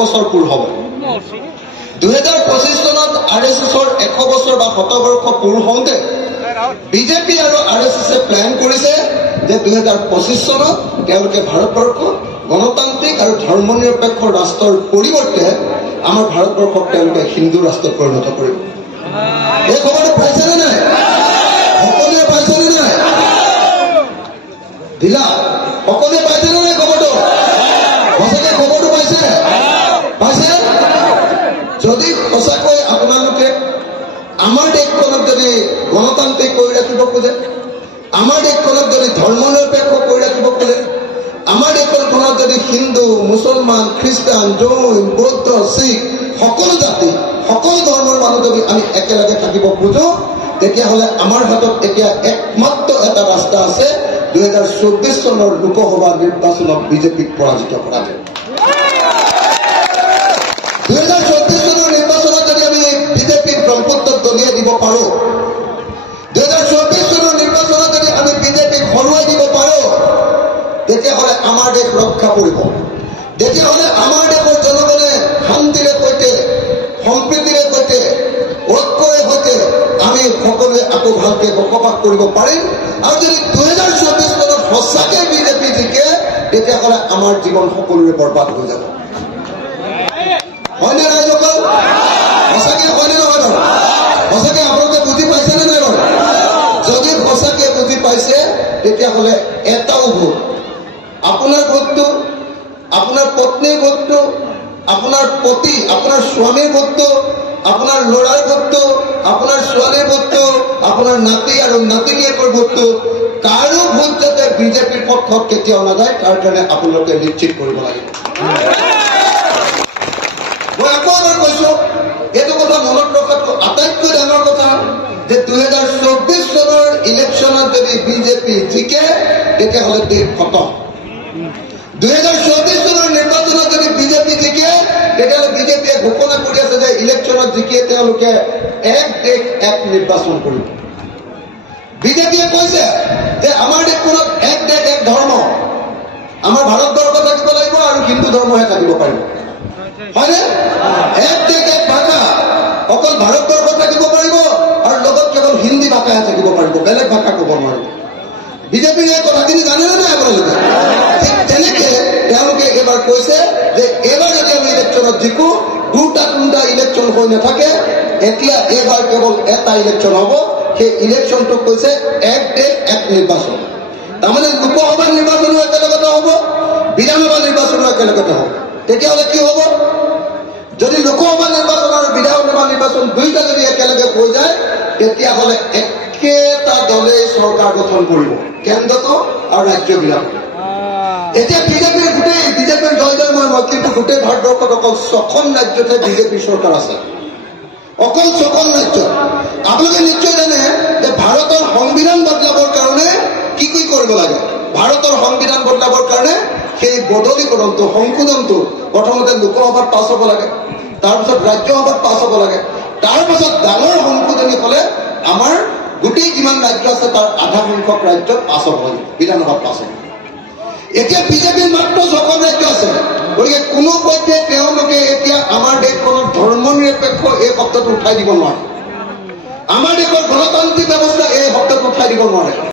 বছৰ পূৰ হ'ব 2025 চনত RSSৰ 100 বছৰ বা শতবৰ্ষ পূৰ হওঁতে বিজেপি আৰু RSSে প্ল্যান কৰিছে যে 2025 চনত তেওঁলোকে ভাৰতবৰ্ষ গণতান্ত্ৰিক আৰু ধৰ্মনিৰপেক্ষ ৰাষ্ট্ৰৰ পৰিৱৰ্তে আমাৰ ভাৰতবৰ্ষক তেওঁলোকে হিন্দু ৰাষ্ট্ৰত পৰিণত কৰিব এই খবৰটো পাইছেনে নাই সকলোৱে পাইছেনে নাই দিলা সকলোৱে পাইছেনে নাই খবৰটো সঁচাকৈ খবৰটো পাইছে যদি সঁচাকৈ আপোনালোকে আমাৰ দেশখনক যদি গণতান্ত্ৰিক কৰি ৰাখিব খোজে আমাৰ দেশখনক যদি ধৰ্মনিৰপেক্ষ কৰি ৰাখিব খোজে আমাৰ দেশখনত যদি হিন্দু মুছলমান খ্ৰীষ্টান জৈন বৌদ্ধ শিখ সকলো জাতি সকলো ধৰ্মৰ মানুহ যদি আমি একেলগে থাকিব খোজো তেতিয়াহ'লে আমাৰ হাতত এতিয়া একমাত্ৰ এটা ৰাস্তা আছে 2024 চনৰ লোকসভা নিৰ্বাচনত বিজেপিক পৰাজিত কৰা 2024 চনৰ নিৰ্বাচনত যদি আমি বিজেপিক ব্ৰহ্মপুত্ৰত দলিয়াই দিব পাৰো 2024 চনৰ নিৰ্বাচনত যদি আমি বিজেপিক হৰুৱাই দিব পাৰো তেতিয়াহ'লে আমাৰ দেশ ৰক্ষা পৰিব তেতিয়াহ'লে আমাৰ দেশৰ জনগণে শান্তিৰে সৈতে সম্প্ৰীতিৰে সৈতে ঐক্যৰে সৈতে আমি সকলোৱে আকৌ ভালকে বসবাস কৰিব পাৰিম আৰু যদি 2024 চনত সঁচাকৈ বিজেপি জিকে তেতিয়াহ'লে আমাৰ জীৱন সকলোৰে বৰবাদ হৈ যাব হয়নে ৰাইজসকল সঁচাকৈ হয়নে নহয় বাৰু সঁচাকৈ আপোনালোকে বুজি পাইছেনে নাই বাৰু যদি সঁচাকৈ বুজি পাইছে তেতিয়াহ'লে এটাও ভোট আপোনাৰ ভোটটো আপোনাৰ পত্নীৰ ভোটটো আপোনাৰ পতি আপোনাৰ স্বামীৰ ভোটটো আপোনাৰ ল'ৰাৰ ভোটটো আপোনাৰ ছোৱালীৰ ভোটটো আপোনাৰ নাতি আৰু নাতিনীয়েকৰ ভোটটো কাৰো ভোট যাতে বিজেপিৰ পক্ষত কেতিয়াও নাযায় তাৰ কাৰণে আপোনালোকে নিশ্চিত কৰিব লাগিব মই আকৌ এবাৰ কৈছো এইটো কথা মনত ৰখাটো আটাইতকৈ ডাঙৰ কথা যে 2024 চনৰ ইলেকশ্যনত যদি বিজেপি জিকে তেতিয়াহ'লে দেশ খতম 2024 চনৰ নিৰ্বাচনত যদি বিজেপি জিকে তেতিয়াহ'লে বিজেপিয়ে ঘোষণা কৰি আছে যে ইলেকশ্যনত জিকিয়ে তেওঁলোকে এক দেশ এক নিৰ্বাচন কৰিব বিজেপিয়ে কৈছে যে আমাৰ দেশখনত এক দেশ এক ধৰ্ম আমাৰ ভাৰতবৰ্ষ থাকিব লাগিব আৰু হিন্দু ধৰ্মহে থাকিব পাৰিব হয়নে এক দেশ এক ভাষা অকল ভাৰতবৰ্ষ থাকিব পাৰিব আৰু লগত কেৱল হিন্দী ভাষাহে থাকিব পাৰিব বেলেগ ভাষা ক'ব নোৱাৰিব বিজেপিৰ এই কথাখিনি জানেনে নাই আপোনালোকে ঠিক তেনেকে তেওঁলোকে এইবাৰ কৈছে যে এইবাৰ যদি আমি ইলেকশ্যনত জিকো দুটা তিনিটা ইলেকশ্যন হৈ নাথাকে এতিয়া এইবাৰ কেৱল এটা ইলেকশ্যন হ'ব সেই ইলেকশ্যনটোক কৈছে এক দেশ এক নিৰ্বাচন তাৰমানে লোকসভা নিৰ্বাচনো একেলগতে হ'ব বিধানসভা নিৰ্বাচনো একেলগতে হ'ব তেতিয়াহ'লে কি হ'ব যদি লোকসভা নিৰ্বাচন আৰু বিধানসভা নিৰ্বাচন দুইটা যদি একেলগে হৈ যায় তেতিয়াহ'লে একেটা দলেই চৰকাৰ গঠন কৰিব কেন্দ্ৰটো আৰু ৰাজ্যবিলাক এতিয়া বিজেপিৰ জয় মই কিন্তু গোটেই ভাৰতবৰ্ষত অকল 6খন ৰাজ্যতে বিজেপিৰ চৰকাৰ আছে অকল 6খন ৰাজ্য আপোনালোকে নিশ্চয় জানে যে ভাৰতৰ সংবিধান বদলাবৰ কাৰণে কি কৰিব লাগে ভাৰতৰ সংবিধান বদলাবৰ কাৰণে সেই বদলীকৰণটো সংশোধনটো প্ৰথমতে লোকসভাত পাছ হ'ব লাগে তাৰপিছত ৰাজ্যসভাত পাছ হ'ব লাগে তাৰপাছত ডাঙৰ সংশোধনী হ'লে আমাৰ গোটেই যিমান ৰাজ্য আছে তাৰ আধা সংখ্যক ৰাজ্যত পাছ হ'ব লাগে বিধানসভাত পাছ হ'ব এতিয়া বিজেপিৰ মাত্ৰ 6খন ৰাজ্য আছে গতিকে কোনো পক্ষে তেওঁলোকে এতিয়া আমাৰ দেশখনত ধৰ্মনিৰপেক্ষ এই শব্দটো উঠাই দিব নোৱাৰে আমাৰ দেশৰ গণতান্ত্ৰিক ব্যৱস্থা এই শব্দটো উঠাই দিব নোৱাৰে